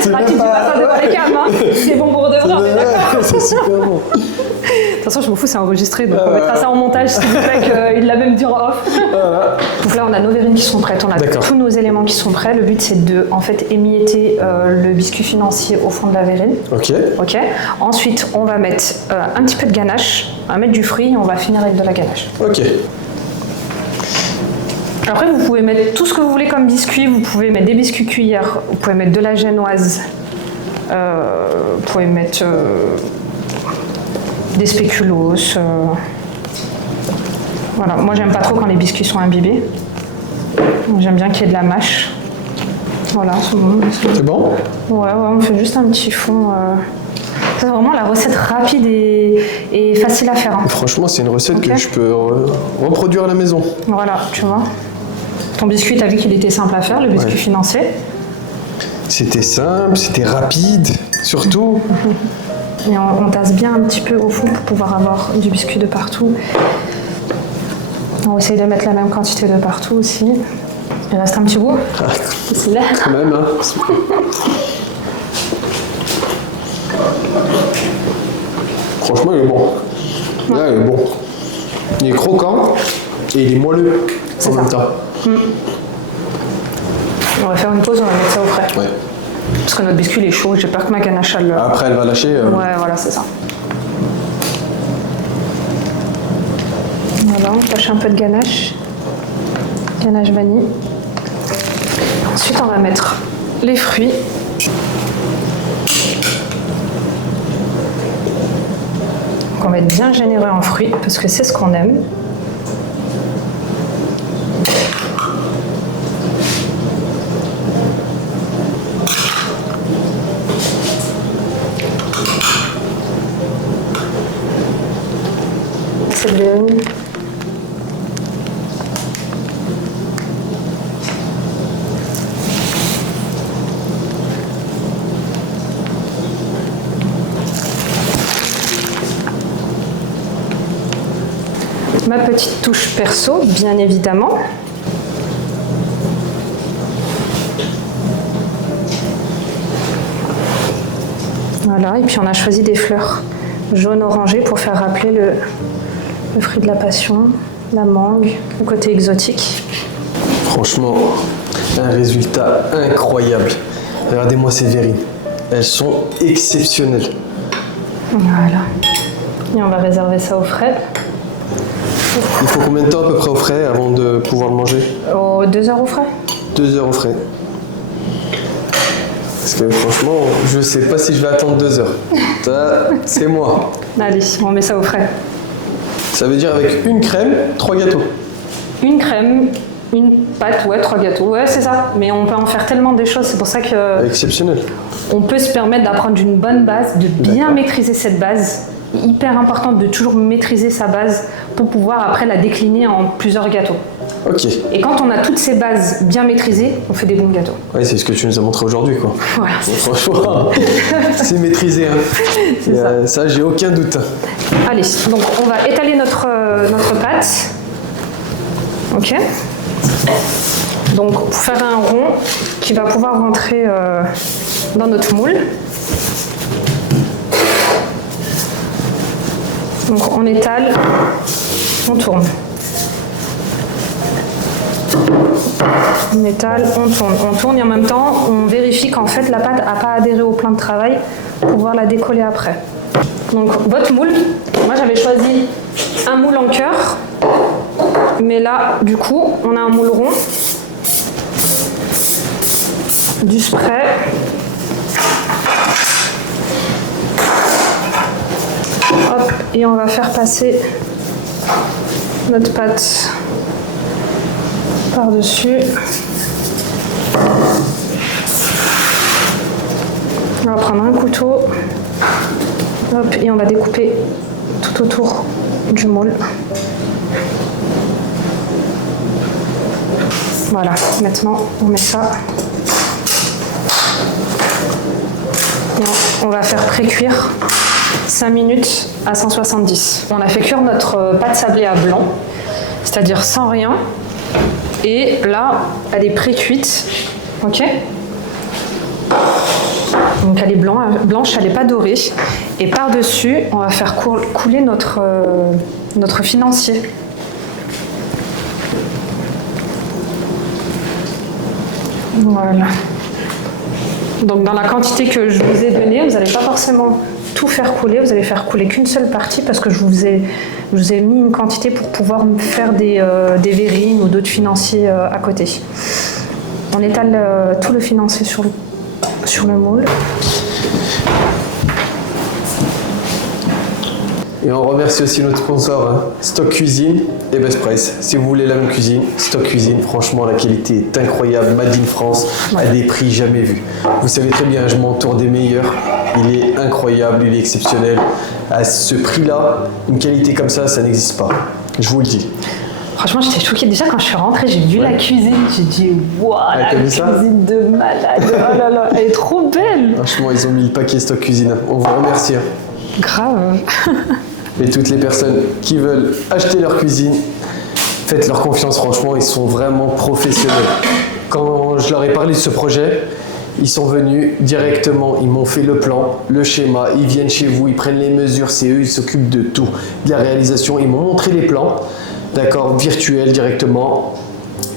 C'est Ah, même tu dis pas ça devant les cams, hein. C'est bon pour de vrai. on est d'accord. C'est super bon. De toute façon, je m'en fous, c'est enregistré, donc on mettra ça en montage s'il vous plaît, qu'il l'a même dit en off. Voilà. Donc là, on a nos verrines qui sont prêtes, on a D'accord. tous nos éléments qui sont prêts. Le but, c'est de en fait émietter le biscuit financier au fond de la verrine. Ok. Ok. Ensuite, on va mettre un petit peu de ganache, on va mettre du fruit et on va finir avec de la ganache. Ok. Après, vous pouvez mettre tout ce que vous voulez comme biscuit. Vous pouvez mettre des biscuits cuillères, vous pouvez mettre de la génoise, vous pouvez mettre des spéculoos. Voilà, moi j'aime pas trop quand les biscuits sont imbibés. J'aime bien qu'il y ait de la mâche. Voilà, c'est bon. C'est bon? Ouais, on fait juste un petit fond. C'est vraiment la recette rapide et facile à faire. Hein. Franchement, c'est une recette Ok. que je peux reproduire à la maison. Voilà, tu vois. Ton biscuit, t'as vu qu'il était simple à faire, le biscuit Ouais. financier. C'était simple, c'était rapide, surtout. Et on tasse bien un petit peu au fond pour pouvoir avoir du biscuit de partout. On essaye de mettre la même quantité de partout aussi. Il reste un petit bout. Ah, C'est là. quand même, hein. Franchement, il est bon. Là, il est bon. Il est croquant et il est moelleux en même temps. On va faire une pause, on va mettre ça au frais. Ouais. Parce que notre biscuit il est chaud, j'ai peur que ma ganache elle... Après, elle va lâcher. Ouais, voilà, c'est ça. Voilà, on tâche un peu de ganache. ganache vanille. Ensuite, on va mettre les fruits. Donc, on va être bien généreux en fruits parce que c'est ce qu'on aime. C'est bien. Ma petite touche perso, bien évidemment. Voilà, et puis on a choisi des fleurs jaune-orangé pour faire rappeler le fruit de la passion, la mangue, le côté exotique. Franchement, un résultat incroyable. Regardez-moi ces verrines. Elles sont exceptionnelles. Voilà. Et on va réserver ça au frais. Il faut combien de temps à peu près au frais avant de pouvoir le manger? 2 heures au frais. 2 heures au frais. Parce que franchement, je sais pas si je vais attendre 2 heures. Ça, c'est moi. Allez, on met ça au frais. Ça veut dire avec une crème, 3 gâteaux. Une crème, une pâte, ouais, 3 gâteaux. Ouais, c'est ça. Mais on peut en faire tellement des choses, c'est pour ça que... Exceptionnel. On peut se permettre d'apprendre une bonne base, de bien maîtriser cette base. Hyper important de toujours maîtriser sa base pour pouvoir après la décliner en plusieurs gâteaux. Ok. Et quand on a toutes ces bases bien maîtrisées, on fait des bons gâteaux. Ouais, c'est ce que tu nous as montré aujourd'hui, quoi. Voilà. Franchement, c'est maîtrisé. Hein. C'est ça. Ça, j'ai aucun doute. Allez, donc on va étaler notre pâte. Ok. Donc pour faire un rond qui va pouvoir rentrer dans notre moule. Donc on étale, on tourne. On étale, on tourne et en même temps on vérifie qu'en fait la pâte n'a pas adhéré au plan de travail pour pouvoir la décoller après. Donc votre moule, moi j'avais choisi un moule en cœur, mais là du coup on a un moule rond, du spray. Hop, et on va faire passer notre pâte par-dessus. On va prendre un couteau. Hop, et on va découper tout autour du moule. Voilà, maintenant on met ça. Et on va faire pré-cuire 5 minutes à 170. On a fait cuire notre pâte sablée à blanc, c'est-à-dire sans rien. Et là, elle est pré-cuite. Ok ? Donc elle est blanche, elle n'est pas dorée. Et par-dessus, on va faire couler notre financier. Voilà. Donc dans la quantité que je vous ai donnée, vous n'allez pas forcément tout faire couler, vous allez faire couler qu'une seule partie parce que je vous ai mis une quantité pour pouvoir faire des verrines ou d'autres financiers à côté. On étale tout le financier sur le moule. Et on remercie aussi notre sponsor, hein, Stock Cuisine et Best Price. Si vous voulez la même cuisine, Stock Cuisine, franchement la qualité est incroyable, made in France, à des prix jamais vus. Vous savez très bien, je m'entoure des meilleurs, il est incroyable, il est exceptionnel. À ce prix-là, une qualité comme ça n'existe pas, je vous le dis. Franchement, j'étais choquée. Déjà, quand je suis rentrée, j'ai vu la cuisine. J'ai dit, waouh, la cuisine de malade. Oh là là, elle est trop belle. Franchement, ils ont mis le paquet Stock Cuisine. On vous remercie. Grave. Et toutes les personnes qui veulent acheter leur cuisine, faites-leur confiance. Franchement, ils sont vraiment professionnels. Quand je leur ai parlé de ce projet, ils sont venus directement, ils m'ont fait le plan, le schéma, ils viennent chez vous, ils prennent les mesures, c'est eux, ils s'occupent de tout, de la réalisation. Ils m'ont montré les plans. D'accord, virtuel directement.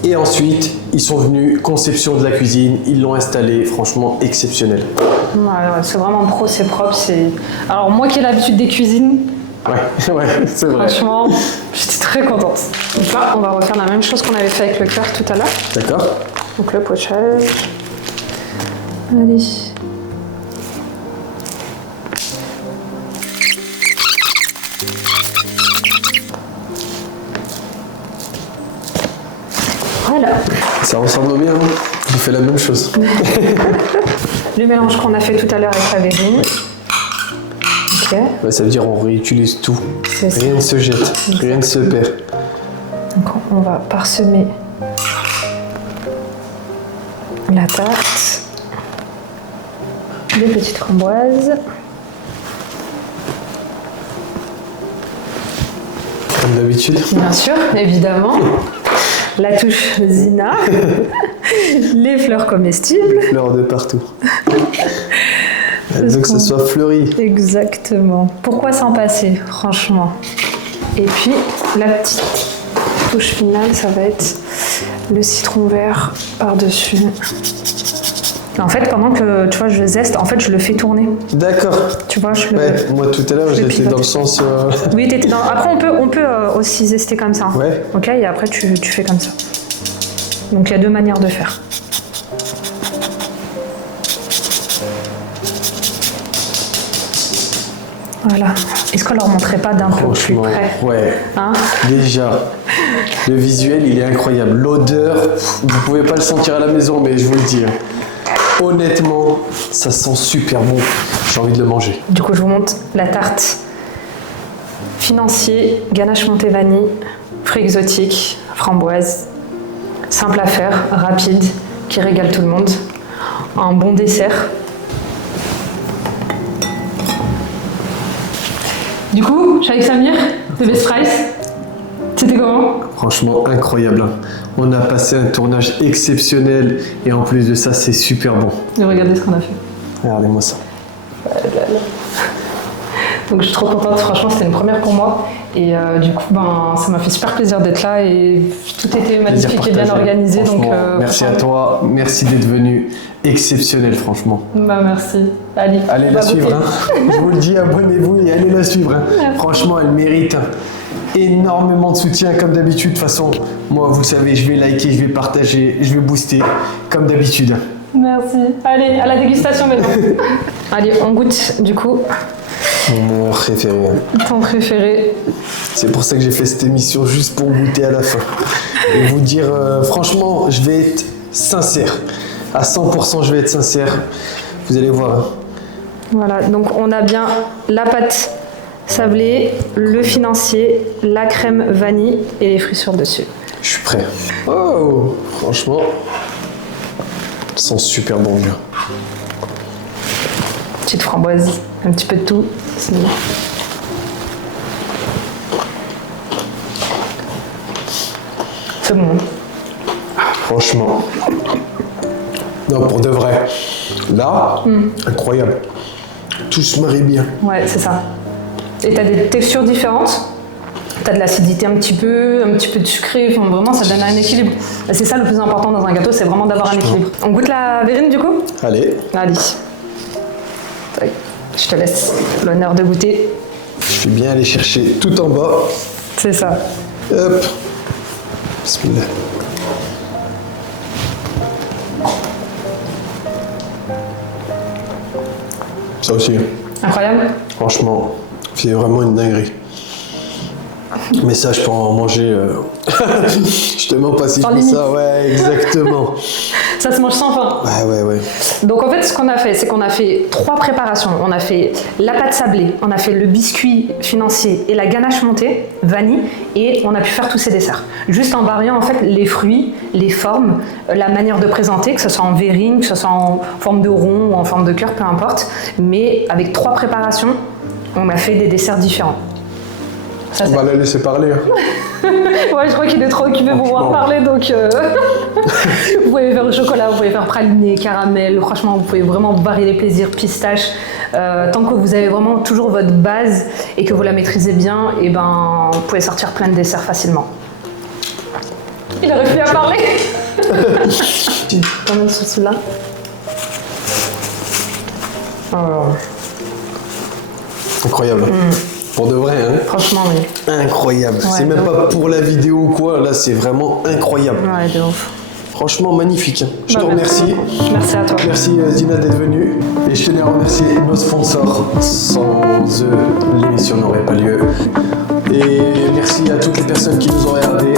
Et ensuite, ils sont venus, conception de la cuisine, ils l'ont installée, franchement exceptionnel. Ouais, c'est vraiment pro, c'est propre. Alors moi qui ai l'habitude des cuisines, Ouais, c'est vrai. Franchement, j'étais très contente. Donc là, on va refaire la même chose qu'on avait fait avec le cœur tout à l'heure. D'accord. Donc le pochage. Allez. Voilà. Ça ressemble bien, hein. Je fais la même chose. Le mélange qu'on a fait tout à l'heure avec la verrine. Ok. Bah, ça veut dire on réutilise tout. C'est ça. Rien ne se jette, rien ne se perd. Donc on va parsemer la tarte de petites framboises. Comme d'habitude. Bien sûr, évidemment. La touche Zina. Les fleurs comestibles. Fleurs de partout. Elle veut que ce soit fleuri. Exactement. Pourquoi s'en passer, franchement? Et puis, la petite touche finale, ça va être le citron vert par-dessus. En fait, pendant que tu vois, je zeste, en fait, je le fais tourner. D'accord. Tu vois, je le. Ouais, moi tout à l'heure je le j'étais pilote. dans le sens. Oui, t'étais dans. Après, on peut aussi zester comme ça. Ouais. Ok, et après, tu fais comme ça. Donc, il y a deux manières de faire. Voilà. Est-ce qu'on leur montrait pas d'un peu plus Franchement, près? ouais. Hein? Déjà, le visuel il est incroyable. L'odeur, vous pouvez pas le sentir à la maison, mais je vous le dis. Hein. Honnêtement, ça sent super bon. J'ai envie de le manger. Du coup, je vous montre la tarte financier, ganache montée vanille, fruits exotiques, framboise. Simple à faire, rapide, qui régale tout le monde. Un bon dessert. Du coup, je suis avec Samir, de Best Price. C'était comment? Franchement, incroyable. Hein. On a passé un tournage exceptionnel et en plus de ça, c'est super bon. Et regardez ce qu'on a fait. Regardez-moi ça. Donc je suis trop contente, franchement c'était une première pour moi et du coup ça m'a fait super plaisir d'être là et tout était magnifique et bien organisé. Donc, merci à toi, merci d'être venu, exceptionnel franchement. Bah merci, allez Allez on la va suivre, goûter. hein. Je vous le dis, abonnez-vous et allez la suivre. Hein. Franchement, elle mérite énormément de soutien comme d'habitude. De toute façon, moi vous le savez, je vais liker, je vais partager, je vais booster comme d'habitude. Merci, allez à la dégustation maintenant. Allez on goûte du coup Mon préféré. ton préféré. C'est pour ça que j'ai fait cette émission, juste pour goûter à la fin. Et vous dire, franchement, je vais être sincère. À 100%, je vais être sincère. Vous allez voir. Hein. Voilà, donc on a bien la pâte sablée, le financier, la crème vanille et les fruits sur le dessus. Je suis prêt. Oh, franchement, ça sent super bon, bien. Petite framboise, un petit peu de tout. C'est bon. C'est bon. Franchement. Non, pour de vrai. Là, incroyable. Tout se marie bien. Ouais, c'est ça. Et t'as des textures différentes. T'as de l'acidité un petit peu de sucré. Enfin, vraiment, ça donne un équilibre. Et c'est ça le plus important dans un gâteau, c'est vraiment d'avoir un équilibre. On goûte la verrine du coup? Allez, Allez. Tac. Je te laisse l'honneur de goûter. je vais bien aller chercher tout en bas. C'est ça. Hop. Bismillah. Ça aussi, Incroyable. franchement, c'est vraiment une dinguerie. Mais ça, je peux en manger. Je te mens pas si Sans je fais limite. ça. Ouais, exactement. Ça se mange sans fin. Ouais. Donc en fait, ce qu'on a fait, c'est qu'on a fait 3 préparations. On a fait la pâte sablée, on a fait le biscuit financier et la ganache montée, vanille, et on a pu faire tous ces desserts. Juste en variant en fait les fruits, les formes, la manière de présenter, que ce soit en verrine, que ce soit en forme de rond ou en forme de cœur, peu importe. Mais avec 3 préparations, on a fait des desserts différents. Ça, On va la laisser parler. Hein. Ouais, je crois qu'il est trop occupé pour pouvoir parler, donc vous pouvez faire au chocolat, vous pouvez faire praliné, caramel, franchement, vous pouvez vraiment varier les plaisirs, pistache. Tant que vous avez vraiment toujours votre base et que vous la maîtrisez bien, et ben, vous pouvez sortir plein de desserts facilement. Il aurait pu à parler. On met sur celui-là. Incroyable. Pour de vrai, hein. Franchement, oui. Incroyable. Ouais, C'est même de pas pour la vidéo ou quoi, là c'est vraiment incroyable. Ouais, de ouf. Franchement magnifique. Je te Bah, merci remercie. beaucoup. Merci à toi. Merci Zina d'être venue. Et je tenais à remercier nos sponsors. Sans eux, l'émission n'aurait pas lieu. Et merci à toutes les personnes qui nous ont regardés.